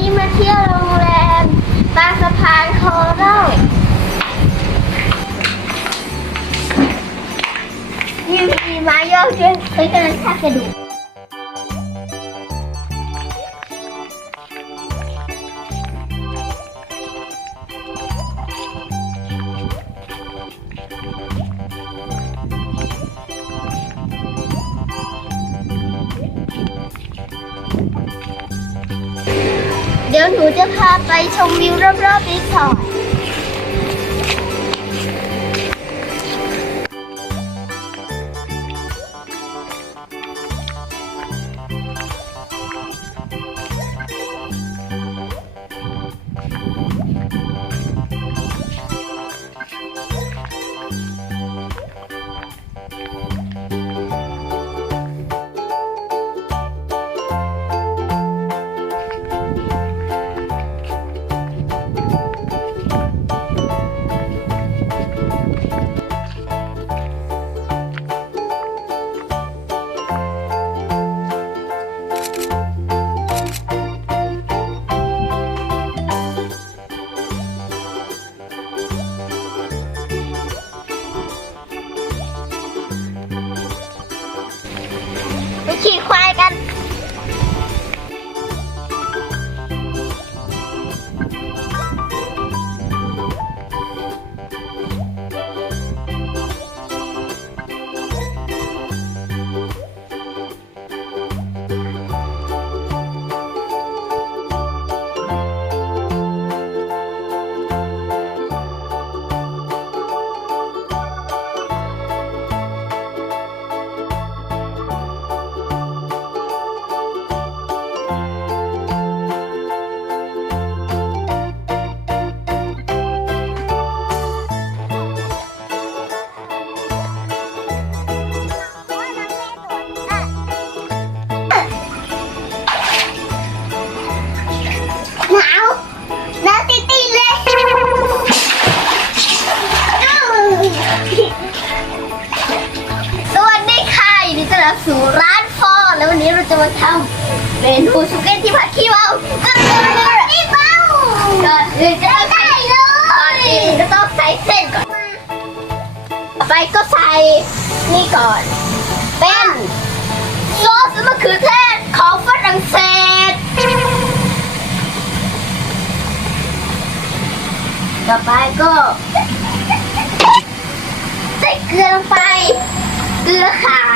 นี้มาเที่ยวโรงแรมบางสะพานโคราชยังมีไม้โยกด้วยเฮ้ยกำลังแทบกระดูก หนูจะพาไปชมวิวรอบๆรีสอร์ทับสู่ร้านฟอแล้ววันนี้เราจะมาทำเมนูสุกี้ที่ผัดขี้เมาก็คือขี้เมาก่อนอื่นจะไม่ได้เลยก่อนอื่นก็ต้องใส่เส้นก่อนต่อไปก็ใส่นี่ก่อน เป็นซอสมะเขือเทศของฝรั่งเศสต่อไปก็ใส่เกลือลงไปเกลือขาว